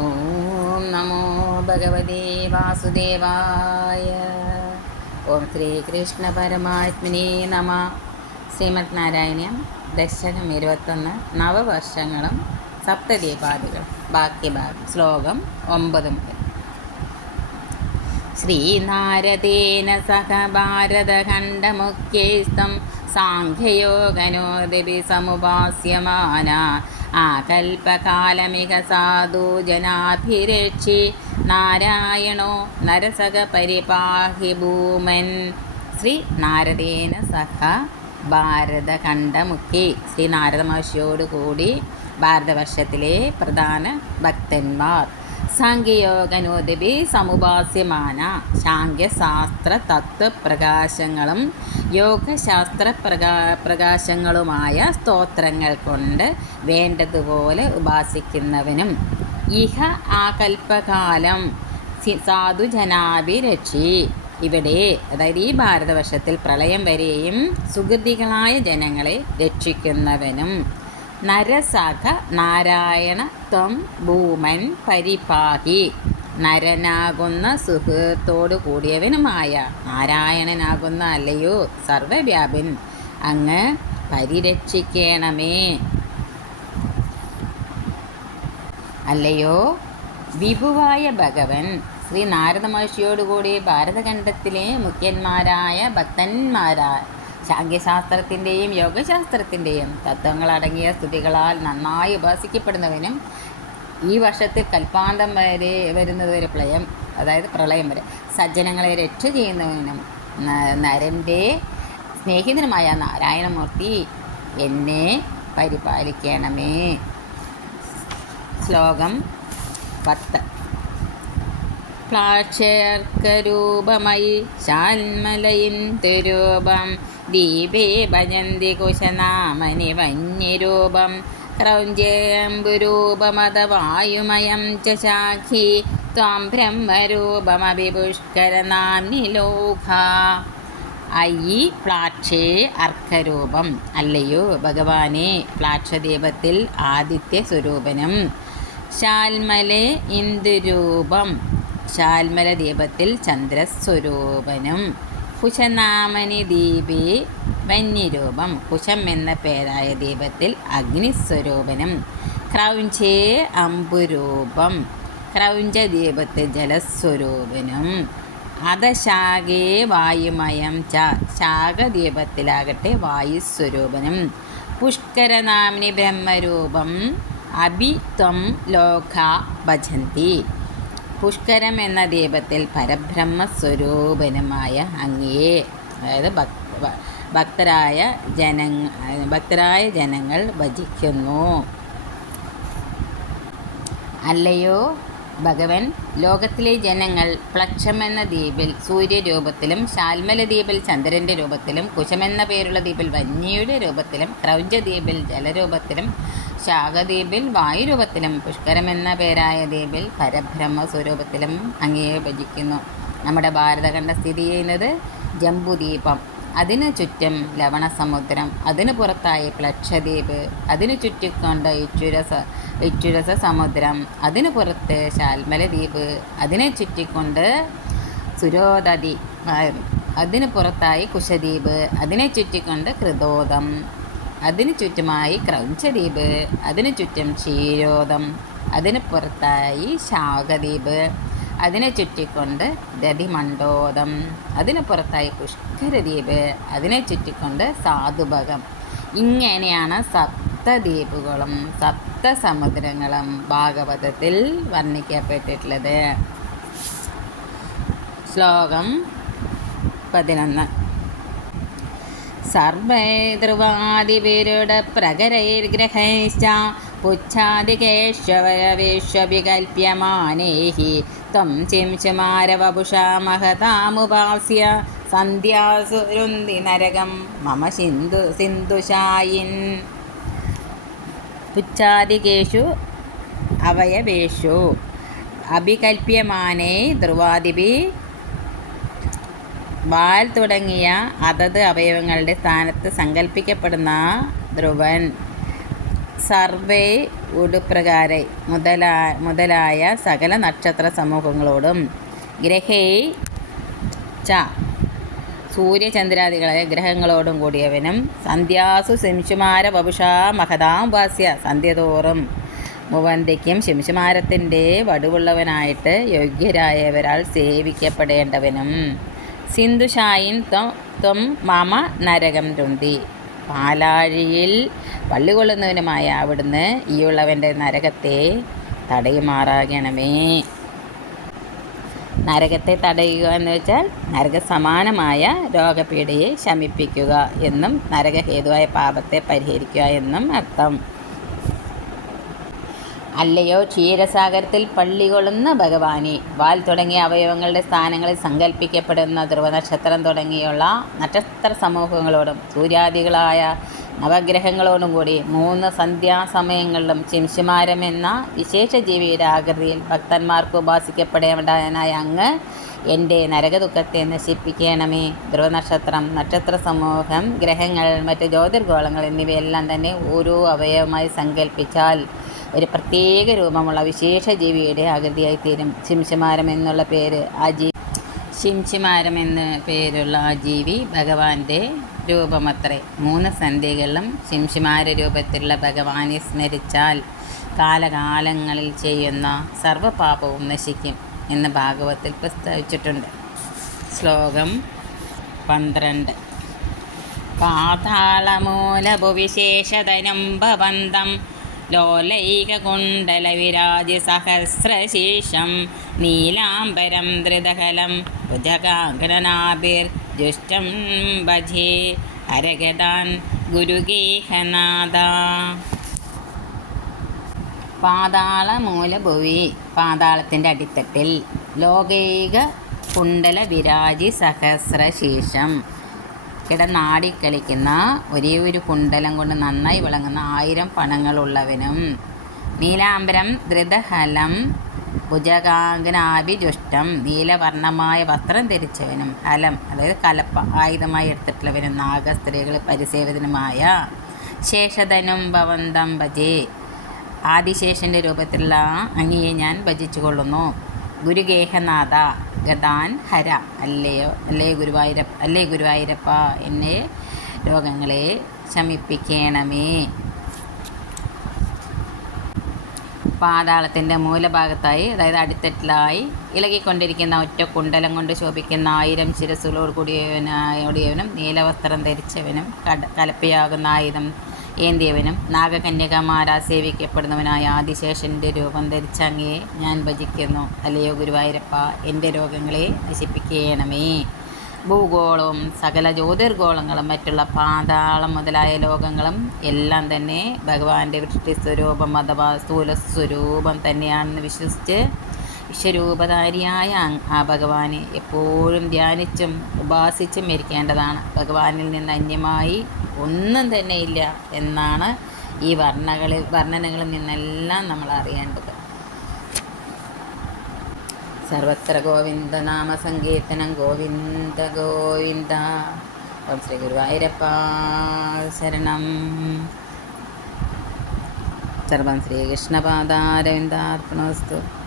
ഓം നമോ ഭഗവതേ വാസുദേവായ ഓം ശ്രീകൃഷ്ണ പരമാത്മനി നമ ശ്രീമദ് നാരായണീയം ദശകം ഇരുപത്തൊന്ന് നവവർഷങ്ങളും സപ്തദീപാദികൾ ബാക്കി ഭാഗം ശ്ലോകം ഒമ്പത് മുതൽ. ശ്രീനാരദേന സഹ ഭാരതഖണ്ഡമുഖ്യൈസ്തം സാഖ്യയോഗനോദിപി സമുപാസ്യമാന ആകൽപകാലമിക സാധു ജനാഭിരക്ഷി നാരായണോ നരസക പരിപാഹി ഭൂമൻ ശ്രീ നാരദേന സഹ ഭാരതഖണ്ഡമുഖി ശ്രീ നാരദ മഹർഷിയോടുകൂടി ഭാരതവർഷത്തിലെ പ്രധാന ഭക്തന്മാർ. സാങ്കേയോഗനോദിപി സമുപാസ്യമാന സാങ്കേശാസ്ത്ര തത്വപ്രകാശങ്ങളും യോഗശാസ്ത്ര പ്രകാ പ്രകാശങ്ങളുമായ സ്തോത്രങ്ങൾ കൊണ്ട് വേണ്ടതുപോലെ ഉപാസിക്കുന്നവനും. ഇഹ ആകൽപകാലം സാധുജനാഭിരക്ഷി ഇവിടെ അതായത് ഈ ഭാരതവർഷത്തിൽ പ്രളയം വരെയും സുഹൃതികളായ ജനങ്ങളെ രക്ഷിക്കുന്നവനും. നരസഖ നാരായണ ത്വം ഭൂമൻ പരിപാഹി. നരനാകുന്ന സുഹൃത്തോടു കൂടിയവനുമായ നാരായണനാകുന്ന അല്ലയോ സർവവ്യാപൻ. അങ്ങ് പരിരക്ഷിക്കണമേ. അല്ലയോ വിഭുവായ ഭഗവൻ ശ്രീ നാരദ മഹർഷിയോടുകൂടി ഭാരതഖണ്ഡത്തിലെ മുഖ്യന്മാരായ ഭക്തന്മാരായ സാങ്കേശാസ്ത്രത്തിന്റെയും യോഗശാസ്ത്രത്തിന്റെയും തത്വങ്ങളടങ്ങിയ സ്തുതികളാൽ നന്നായി ഉപാസിക്കപ്പെടുന്നവനും ഈ വർഷത്തിൽ കൽപ്പാന്തം വരെ വരുന്നത് വരെ പ്രളയം അതായത് പ്രളയം വരെ. സജ്ജനങ്ങളെ രക്ഷ ചെയ്യുന്നവനും നരന്റെ സ്നേഹിതനുമായ നാരായണമൂർത്തി എന്നെ പരിപാലിക്കണമേ. ശ്ലോകം പത്ത്. പ്ലാക്ഷേർക്കരൂപമയി ശാൽമലയിൻ തിരൂപം ദീപേ ഭജന്തി കുശനാമനി വന്യരൂപം ക്രൗഞ്ചേയംബുരൂപമതവായുമയം ച ശാഖി. ത്വാം ബ്രഹ്മരൂപമഭി പുഷ്കരനാംനി ലോക. അയി പ്ലാക്ഷേ അർക്കരൂപം. അല്ലയോ ഭഗവാനെ പ്ലാക്ഷദീപത്തിൽ ആദിത്യ സ്വരൂപനും. ശാൽമലെ ഇന്ദുരൂപം. ശാൽമല ദീപത്തിൽ ചന്ദ്രസ്വരൂപനും. കുശനാമനി ദീപേ വന്യരൂപം. കുശം എന്ന പേരായ ദീപത്തിൽ അഗ്നിസ്വരൂപനും. ക്രൗഞ്ചേ അമ്പുരൂപം. ക്രൗഞ്ച ദീപത്തിൽ ജലസ്വരൂപനും. അധശാഖേ വായുമയം ച. ശാഖദീപത്തിലാകട്ടെ വായുസ്വരൂപനും. പുഷ്കരനാമിനി ബ്രഹ്മരൂപം. അഭിത്വം ലോക ഭജന്തി. പുഷ്കരം എന്ന ദീപത്തിൽ പരബ്രഹ്മസ്വരൂപനുമായ അങ്ങയെ അതായത് ഭക്തരായ ജന ഭക്തരായ ജനങ്ങൾ ഭജിക്കുന്നു. അല്ലയോ ഭഗവൻ ലോകത്തിലെ ജനങ്ങൾ പ്ലക്ഷമെന്ന ദ്വീപിൽ സൂര്യരൂപത്തിലും ശാൽമല ദ്വീപിൽ ചന്ദ്രന്റെ രൂപത്തിലും കുശമെന്ന പേരുള്ള ദ്വീപിൽ വന്യയുടെ രൂപത്തിലും ക്രൗഞ്ച ദ്വീപിൽ ജലരൂപത്തിലും ശാഖദ്വീപിൽ വായുരൂപത്തിലും പുഷ്കരം എന്ന പേരായ ദ്വീപിൽ പരബ്രഹ്മ സ്വരൂപത്തിലും അങ്ങയെ ഭജിക്കുന്നു. നമ്മുടെ ഭാരതഖണ്ഡ സ്ഥിതി ചെയ്യുന്നത് ജംബുദ്വീപം അതിനു ചുറ്റും ലവണസമുദ്രം. അതിനു പുറത്തായി പ്ലക്ഷദ്വീപ്. അതിനു ചുറ്റിക്കൊണ്ട് ഇച്ചുരസ ഇച്ചുരസ സമുദ്രം അതിനു പുറത്ത് ശാൽമല ദ്വീപ് അതിനെ ചുറ്റിക്കൊണ്ട് സുരോദതി അതിനു പുറത്തായി കുശദ്വീപ്. അതിനെ ചുറ്റിക്കൊണ്ട് കൃതോദം. അതിനു ചുറ്റുമായി ക്രൗഞ്ചദ്വീപ് അതിനു ചുറ്റും ക്ഷീരോദം അതിന് പുറത്തായി ശാഖദ്വീപ് അതിനെ ചുറ്റിക്കൊണ്ട് ദതിമണ്ഡോദം അതിന് പുറത്തായി പുഷ്കരദ്വീപ് അതിനെ ചുറ്റിക്കൊണ്ട് സാധുഭകം ഇങ്ങനെയാണ് സപ്തദ്വീപുകളും സപ്തസമുദ്രങ്ങളും ഭാഗവതത്തിൽ വർണിക്കപ്പെട്ടിട്ടുള്ളത്. ശ്ലോകം പതിനൊന്ന്. സർവൈർവാദിവിരുട പ്രകരൈർഗ്രഹൈശ്ച പുച്ഛാദികേശവരവേശ്വവികൽപ്യമാനേഹി ത്വം ചിംശുമാരവപുഷാ മഹതാമുപാസ്യ സന്ധ്യാസുരുന്തി നരകം മമ സിന്ധു സിന്ധുഷായിൻ പുച്ഛാദികേഷു അവയവേഷു അഭികൽപ്യമാനേ ധ്രുവാദിപി വാൽ തുടങ്ങിയ അതത് അവയവങ്ങളുടെ സ്ഥാനത്ത് സങ്കല്പിക്കപ്പെടുന്ന ധ്രുവൻ. സർവേ ഉടുപ്രകാരെ മുതലാ മുതലായ സകല നക്ഷത്ര സമൂഹങ്ങളോടും. ഗ്രഹേ ച. സൂര്യചന്ദ്രാദികളെ ഗ്രഹങ്ങളോടും കൂടിയവനും സന്ധ്യാസു ശംശുമാര വപുഷാ മഹതാം വാസ്യ സന്ധ്യതോറും. മുവന്തിക്കും ശംശുമാരത്തിന്റെ വടുവുള്ളവനായിട്ട് യോഗ്യരായവരാൽ സേവിക്കപ്പെടേണ്ടവനും. സിന്ധുഷായിൻ ത്വം മാമ നരകം രുന്തി പാലാഴിയിൽ പള്ളികൊള്ളുന്നവനുമായ അവിടുന്ന് ഈയുള്ളവന്റെ നരകത്തെ തടയുമാറാകണമേ. നരകത്തെ തടയുക എന്ന് വെച്ചാൽ നരകസമാനമായ രോഗപീഠയെ ശമിപ്പിക്കുക എന്നും നരകഹേതുവായ പാപത്തെ പരിഹരിക്കുക എന്നും അർത്ഥം. അല്ലയോ ക്ഷീരസാഗരത്തിൽ പള്ളികൊള്ളുന്ന ഭഗവാനെ? വാൽ തുടങ്ങിയ അവയവങ്ങളുടെ സ്ഥാനങ്ങളിൽ സങ്കല്പിക്കപ്പെടുന്ന ധ്രുവനക്ഷത്രം തുടങ്ങിയുള്ള നക്ഷത്ര സമൂഹങ്ങളോടും സൂര്യാദികളായ നവഗ്രഹങ്ങളോടും കൂടി മൂന്ന് സന്ധ്യാസമയങ്ങളിലും ചിംശിമാരം എന്ന വിശേഷ ജീവിയുടെ ആകൃതിയിൽ ഭക്തന്മാർക്ക് ഉപാസിക്കപ്പെടേണ്ടവനായ അങ്ങ് എന്റെ നരകദുഃഖത്തെ നശിപ്പിക്കണമേ. ധ്രുവനക്ഷത്രം നക്ഷത്ര സമൂഹം ഗ്രഹങ്ങൾ മറ്റ് ജ്യോതിർഗോളങ്ങൾ എന്നിവയെല്ലാം തന്നെ ഓരോ അവയവമായി സങ്കല്പിച്ചാൽ ഒരു പ്രത്യേക രൂപമുള്ള വിശേഷ ജീവിയുടെ ആകൃതിയായി തീരും. ശിംശമാരം എന്നുള്ള പേര് ആ ജീ ശിംശിമാരം എന്ന പേരുള്ള ആ ജീവി ഭഗവാന്റെ രൂപമത്രേ. മൂന്ന് സന്ധ്യകളിലും ശിംശിമാര രൂപത്തിലുള്ള ഭഗവാനെ സ്മരിച്ചാൽ കാലകാലങ്ങളിൽ ചെയ്യുന്ന സർവപാപവും നശിക്കും എന്ന് ഭാഗവത്തിൽ പ്രസ്താവിച്ചിട്ടുണ്ട്. ശ്ലോകം പന്ത്രണ്ട്. പാതാളമൂലഭുവിശേഷതനും ഭവന്തം ലോലൈകകുണ്ടലവിരാജിസഹസ്രശീർഷം നീലാംബരം ധൃതകലം ഭുജകാഗ്രനാഭിർജുഷ്ടം ഭജേ ഹരഗതാൻ ഗുരുഗേഹനാഥ. പാതാളമൂലഭുവി പാതാളത്തിന്റെ അടിത്തട്ടിൽ ലോകൈക കുണ്ടല വിരാജി സഹസ്രശീർഷം കിടന്നാടിക്കളിക്കുന്ന ഒരേ ഒരു കുണ്ടലം കൊണ്ട് നന്നായി വിളങ്ങുന്ന ആയിരം പണങ്ങളുള്ളവനും നീലാംബരം ധൃതഹലം ഭുജകാംഗനാഭിജുഷ്ടം നീലവർണമായ വസ്ത്രം ധരിച്ചവനും ഹലം അതായത് കലപ്പ ആയുധമായി എടുത്തിട്ടുള്ളവനും നാഗസ്ത്രീകൾ പരിസേവതനുമായ ശേഷധനും ഭവന്തം ഭജേ. ആദിശേഷന്റെ രൂപത്തിലുള്ള അങ്ങിയെ ഞാൻ ഭജിച്ചു കൊള്ളുന്നു ഗുരുഗേഹനാഥ ഗതാൻ ഹര അല്ലയോ അല്ലേ ഗുരുവായൂരപ്പ അല്ലേ ഗുരുവായൂരപ്പ എന്നെ രോഗങ്ങളെ ശമിപ്പിക്കണമേ. പാതാളത്തിന്റെ മൂലഭാഗത്തായി അതായത് അടിത്തട്ടിലായി ഇളകിക്കൊണ്ടിരിക്കുന്ന ഒറ്റ കുണ്ടലം കൊണ്ട് ശോഭിക്കുന്ന ആയിരം ശിരസുകളോട് കൂടിയവനായോടിയവനും നീലവസ്ത്രം ധരിച്ചവനും കട കലപ്പയാകുന്ന ആയുധം ഏന്തിയവനും നാഗകന്യകമാരാ സേവിക്കപ്പെടുന്നവനായ ആദിശേഷന്റെ രൂപം ധരിച്ച അങ്ങയെ ഞാൻ ഭജിക്കുന്നു. അല്ലയോ ഗുരുവായൂരപ്പ എന്റെ രോഗങ്ങളെ നശിപ്പിക്കണമേ. ഭൂഗോളവും സകല ജ്യോതിർഗോളങ്ങളും മറ്റുള്ള പാതാളം മുതലായ ലോകങ്ങളും എല്ലാം തന്നെ ഭഗവാന്റെ വൃഷ്ടി സ്വരൂപം അഥവാ സ്ഥൂല സ്വരൂപം തന്നെയാണെന്ന് വിശ്വസിച്ച് വിശ്വരൂപധാരിയായ ആ ഭഗവാനെ എപ്പോഴും ധ്യാനിച്ചും ഉപാസിച്ചും ഇരിക്കേണ്ടതാണ്. ഭഗവാനിൽ നിന്ന് അന്യമായി ഒന്നും തന്നെ ഇല്ല എന്നാണ് ഈ വർണകളിൽ വർണനകളിൽ നിന്നെല്ലാം നമ്മൾ അറിയേണ്ടത്. സർവത്ര ഗോവിന്ദ നാമ സങ്കീർത്തനം ഗോവിന്ദ. ഗോവിന്ദ ശ്രീ ഗുരുവായൂരപ്പ ശരണം. സർവം ശ്രീകൃഷ്ണപാദാരവിന്ദാർപ്പണവസ്തു